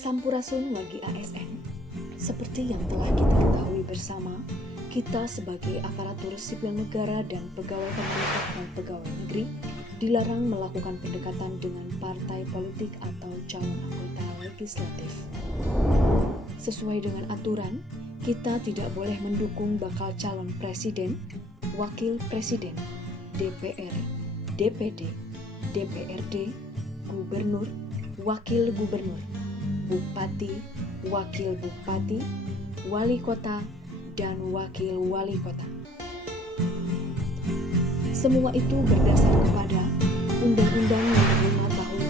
Sampurasun wagi ASN, seperti yang telah kita ketahui bersama, kita sebagai aparatur sipil negara dan pegawai pemerintah dan pegawai negeri dilarang melakukan pendekatan dengan partai politik atau calon anggota legislatif. Sesuai dengan aturan, kita tidak boleh mendukung bakal calon presiden, wakil presiden, DPR, DPD, DPRD, gubernur, wakil gubernur, bupati, wakil bupati, wali kota, dan wakil wali kota. Semua itu berdasar kepada Undang-Undang Nomor 5 Tahun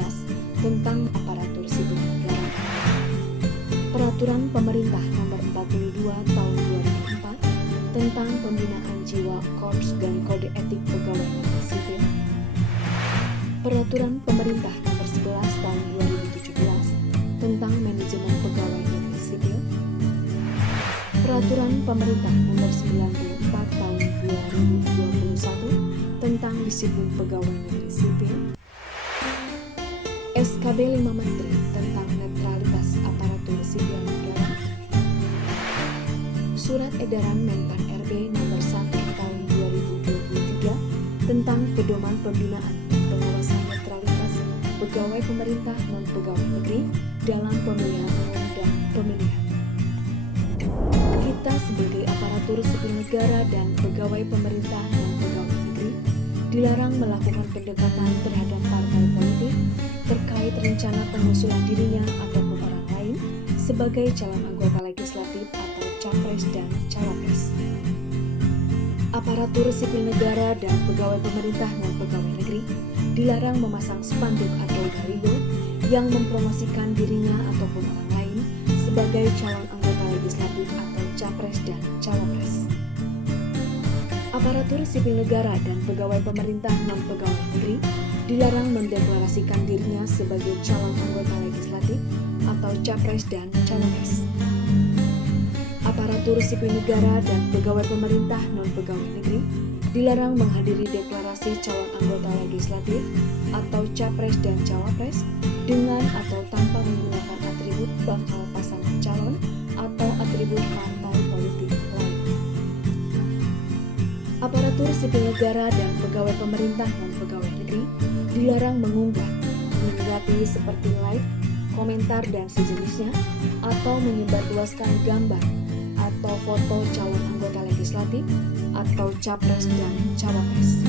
2014 tentang Aparatur Sipil Negara, Peraturan Pemerintah Nomor 42 Tahun 2004 tentang Pembinaan Jiwa Korps dan Kode Etik Pegawai Negeri Sipil, Peraturan Pemerintah Nomor 11 Tahun 2017 tentang Manajemen Pegawai Negeri Sipil, Peraturan Pemerintah Nomor 94 Tahun 2021 tentang Disiplin Pegawai Negeri Sipil, SKB 5 Menteri tentang Netralitas Aparatur Sipil Negara, Surat Edaran Menpan RB Nomor 1 Tahun 2023 tentang Pedoman Pembinaan dan Pengawasan Netralitas Pegawai Pemerintah non-pegawai negeri dalam pemilihan umum dan pemilihan. Kita sebagai aparatur sipil negara dan pegawai pemerintah non-pegawai negeri dilarang melakukan pendekatan terhadap partai politik terkait rencana pengusulan dirinya ataupun orang lain sebagai calon anggota legislatif atau capres dan cawapres. Aparatur sipil negara dan pegawai pemerintah non-pegawai negeri dilarang memasang spanduk atau baliho yang mempromosikan dirinya ataupun orang lain sebagai calon anggota legislatif atau capres dan cawapres. Aparatur sipil negara dan pegawai pemerintah non-pegawai negeri dilarang mendeklarasikan dirinya sebagai calon anggota legislatif atau capres dan cawapres. Aparatur sipil negara dan pegawai pemerintah non-pegawai negeri dilarang menghadiri deklarasi calon anggota legislatif atau capres dan cawapres dengan atau tanpa menggunakan atribut bakal pasangan calon atau atribut partai politik lain. Aparatur sipil negara dan pegawai pemerintah non-pegawai negeri dilarang mengunggah, menanggapi seperti like, komentar dan sejenisnya, atau menyebarluaskan gambar atau foto calon anggota legislatif atau capres dan cawapres.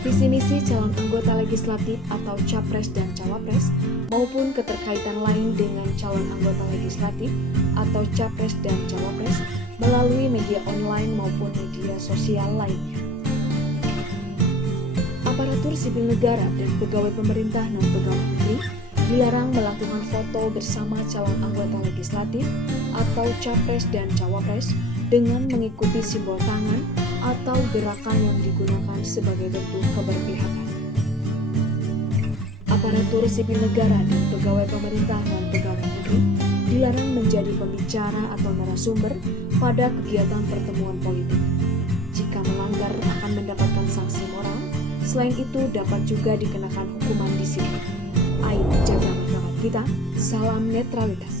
Visi misi calon anggota legislatif atau capres dan cawapres maupun keterkaitan lain dengan calon anggota legislatif atau capres dan cawapres melalui media online maupun media sosial lainnya. Aparatur sipil negara dan pegawai pemerintah non-pegawai negeri dilarang melakukan foto bersama calon anggota legislatif atau capres dan cawapres dengan mengikuti simbol tangan atau gerakan yang digunakan sebagai bentuk keberpihakan. Aparatur sipil negara dan pegawai pemerintah non-pegawai negeri dilarang menjadi pembicara atau narasumber pada kegiatan pertemuan politik. Jika melanggar akan mendapatkan sanksi moral, selain itu dapat juga dikenakan hukuman disiplin. Ayo jaga martabat kita, salam netralitas.